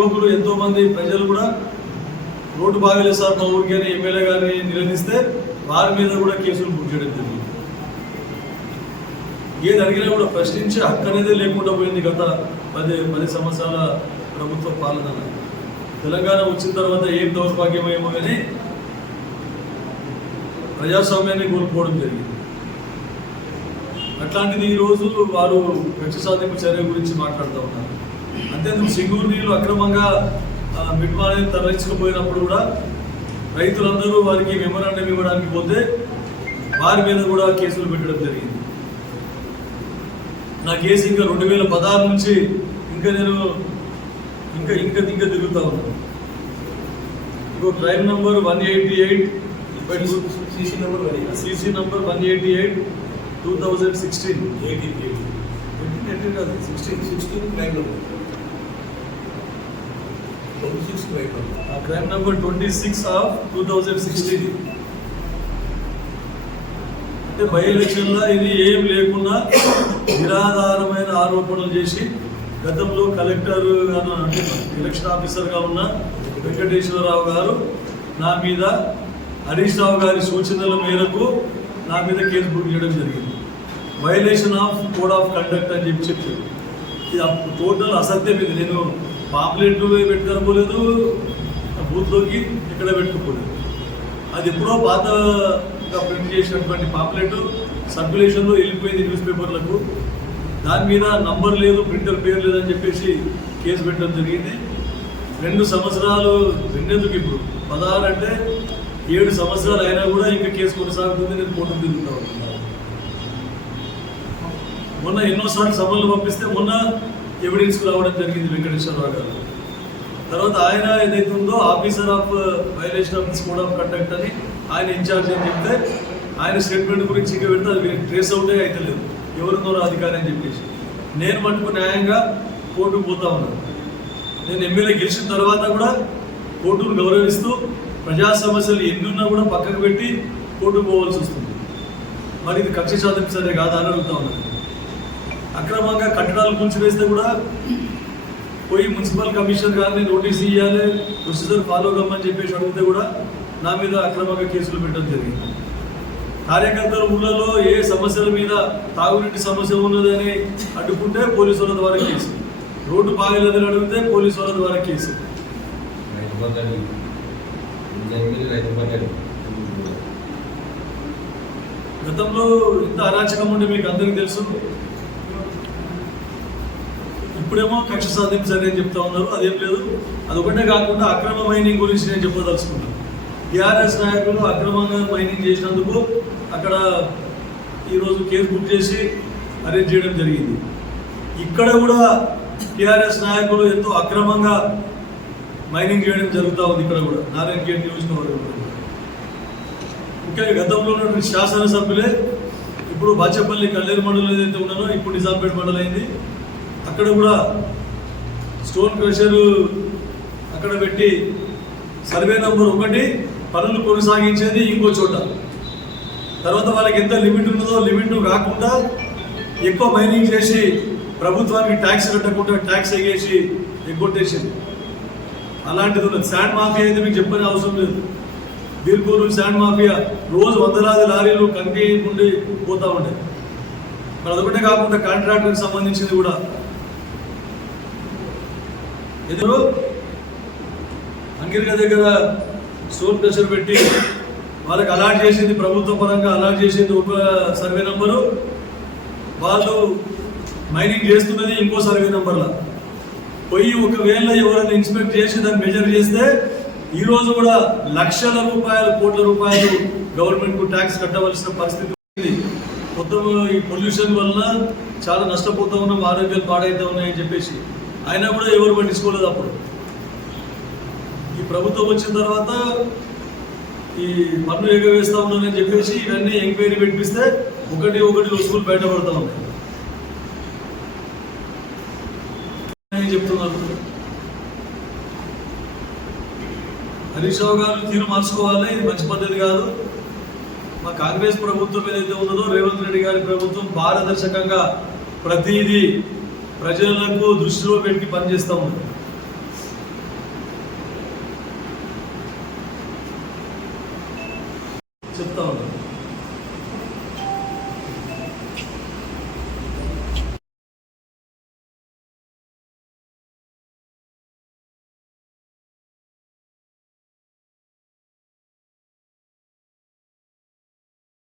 యువకులు ఎంతోమంది ప్రజలు కూడా రోడ్డు బాగలేదు సార్ మా ఊరికి అని ఎమ్మెల్యే గారిని నిలదీస్తే వారి మీద కూడా కేసులు బుక్ చేయడం జరిగింది. ఏది అడిగినా కూడా ప్రశ్నించే హక్కు అనేది లేకుండా పోయింది గత 10 సంవత్సరాల ప్రభుత్వ పాలన. తెలంగాణ వచ్చిన తర్వాత ఏం దౌర్భాగ్యమేమో కానీ ప్రజాస్వామ్యాన్ని కోల్పోవడం జరిగింది. అట్లాంటిది ఈరోజు వారు కక్ష సాధింపు చర్య గురించి మాట్లాడుతూ ఉన్నారు. అంతేందుకు సింగూరు నీళ్లు అక్రమంగా మిడ్మాని తరలించకపోయినప్పుడు కూడా రైతులందరూ వారికి మెమరాండం ఇవ్వడానికి పోతే వారి మీద కూడా కేసులు పెట్టడం జరిగింది. నా కేసు ఇంకా 2016 నుంచి ఇంకా నేను ఇంకా తిరుగుతూ ఉన్నాను. ఇంకో క్రైమ్ నంబర్ 188 CC నంబర్ 188 2016 18 కాదు 16 crime number crime number 26 of 2016. అంటే బై ఎలక్షన్లో ఇది ఏం లేకుండా నిరాధారమైన ఆరోపణలు చేసి గతంలో కలెక్టర్ అంటే ఎలక్షన్ ఆఫీసర్గా ఉన్న వెంకటేశ్వరరావు గారు నా మీద హరీష్ రావు గారి సూచనల మేరకు నా మీద కేసు బుక్ చేయడం జరిగింది. Violation of code of conduct అని చెప్పారు. ఇది టోటల్ అసత్యం. ఇది నేను పాంప్లెట్లు పెట్టుకోలేదు, బూత్లోకి ఎక్కడ పెట్టుకోలేదు. అది ఎప్పుడో పాతగా ప్రింట్ చేసినటువంటి పాంప్లెట్ సర్క్యులేషన్లో వెళ్ళిపోయింది న్యూస్ పేపర్లకు. దాని మీద నంబర్ లేదు, ప్రింటర్ పేరు లేదని చెప్పేసి కేసు పెట్టడం జరిగింది. 2 సంవత్సరాలు రెండేందుకు ఇప్పుడు 16 అంటే 7 సంవత్సరాలు అయినా కూడా ఇంకా కేసు కొనసాగుతుంది. నేను కోర్టుకు తిరుగుతా ఉన్నాను. మొన్న ఎన్నోసార్లు సమన్లు పంపిస్తే మొన్న ఎవిడెన్స్కి రావడం జరిగింది వెంకటేశ్వరరావు గారు. తర్వాత ఆయన ఏదైతే ఉందో officer of violation of this code of conduct అని ఆయన ఇన్ఛార్జ్ అని చెప్తే ఆయన స్టేట్మెంట్ గురించి ఇంకా పెడితే అది ట్రేస్ అవుటే అయితే లేదు, ఎవరున్నారో అధికారి అని చెప్పేసి. నేను మటుకు న్యాయంగా కోర్టుకు పోతా ఉన్నాను. నేను ఎమ్మెల్యే గెలిచిన తర్వాత కూడా కోర్టును గౌరవిస్తూ ప్రజా సమస్యలు ఎన్నున్నా కూడా పక్కకు పెట్టి కోర్టుకు పోవాల్సి వస్తుంది. మరి ఇది కక్ష సాధింపు సరే కాదా అని అడుగుతా ఉన్నాను. అక్రమంగా కట్టడాలు కూల్చివేస్తే కూడా పోయి మున్సిపల్ కమిషనర్ గారిని నోటీస్ ఇవ్వాలి, ప్రొసీజర్ ఫాలో కమ్మని చెప్పేసి అడిగితే కూడా నా మీద అక్రమంగా కేసులు పెట్టడం జరిగింది. కార్యకర్తల ఊళ్ళలో ఏ సమస్యల మీద తాగునీటి సమస్య ఉన్నదని అడ్డుకుంటే పోలీసు వాళ్ళ ద్వారా కేసు, రోడ్డు బాగలేదని అడిగితే పోలీసు వాళ్ళ ద్వారా కేసు. గతంలో ఇంత అరాచకం ఉంటే మీకు అందరికీ తెలుసు. ఇప్పుడేమో కక్ష సాధించాలి అని చెప్తా ఉన్నారు. అదేం లేదు. అదొకటే కాకుండా అక్రమ మైనింగ్ గురించి నేను చెప్పదలుచుకున్నాను. టీఆర్ఎస్ నాయకులు అక్రమంగా మైనింగ్ చేసినందుకు అక్కడ ఈరోజు కేసు బుక్ చేసి అరెస్ట్ చేయడం జరిగింది. ఇక్కడ కూడా టీఆర్ఎస్ నాయకులు ఎంతో అక్రమంగా మైనింగ్ చేయడం జరుగుతూ ఉంది. ఇక్కడ కూడా నారాయణఖేడ్ నియోజకవర్గంలో ముఖ్యంగా గతంలో ఉన్నటువంటి శాసనసభ్యులే ఇప్పుడు బాచపల్లి కల్లేరు మండలం ఏదైతే ఉన్నానో ఇప్పుడు నిజాంపేట మండలం అయింది. అక్కడ కూడా స్టోన్ క్రషర్ అక్కడ పెట్టి సర్వే నంబర్ 1 పనులు కొనసాగించేది ఇంకో చోట. తర్వాత వాళ్ళకి ఎంత లిమిట్ ఉన్నదో లిమిట్ కాకుండా ఎక్కువ మైనింగ్ చేసి ప్రభుత్వానికి ట్యాక్స్ కట్టకుండా ట్యాక్స్ ఎగేసి ఎగ్గొట్టేసింది. అలాంటిది ఉన్నది. శాండ్ మాఫియా అయితే మీకు చెప్పని అవసరం లేదు. బీర్పూర్ శాండ్ మాఫియా రోజు వందలాది లారీలు కంకి నుండి పోతూ ఉంటాయి. మరి అదొకటే కాకుండా కాంట్రాక్టర్కి సంబంధించింది కూడా ఎదురు అంకిరిక దగ్గర స్టోన్ ప్రెషర్ పెట్టి వాళ్ళకి అలాట్ చేసింది, ప్రభుత్వ పరంగా అలాట్ చేసింది ఒక సర్వే నంబరు, వాళ్ళు మైనింగ్ చేస్తున్నది ఇంకో సర్వే నంబర్లా. పోయి ఒకవేళ ఎవరైనా ఇన్స్పెక్ట్ చేసి దాన్ని మెజర్ చేస్తే ఈరోజు కూడా లక్షల రూపాయలు, కోట్ల రూపాయలు గవర్నమెంట్కు ట్యాక్స్ కట్టవలసిన పరిస్థితి ఉంది. మొత్తం ఈ పొల్యూషన్ వల్ల చాలా నష్టపోతూ ఉన్నాం, ఆరోగ్యాలు పాడైతే ఉన్నాయని చెప్పేసి అయినా కూడా ఎవరు పట్టించుకోలేదు. అప్పుడు ఈ ప్రభుత్వం వచ్చిన తర్వాత ఈ పన్ను ఎగవేస్తూ ఉన్నారని చెప్పేసి ఇవన్నీ ఎంక్వైరీ పెట్టిస్తే ఒకటి వస్తువులు బయటపడతా ఉన్నాయి. చెప్తున్నారు హరీష్ రావు గారు తీరు మార్చుకోవాలి, ఇది మంచి పద్ధతి కాదు. మా కాంగ్రెస్ ప్రభుత్వం ఏదైతే ఉన్నదో రేవంత్ రెడ్డి గారి ప్రభుత్వం పారదర్శకంగా ప్రతిదీ ప్రజలకు దృష్టిలో పెట్టి పనిచేస్తూ ఉంది.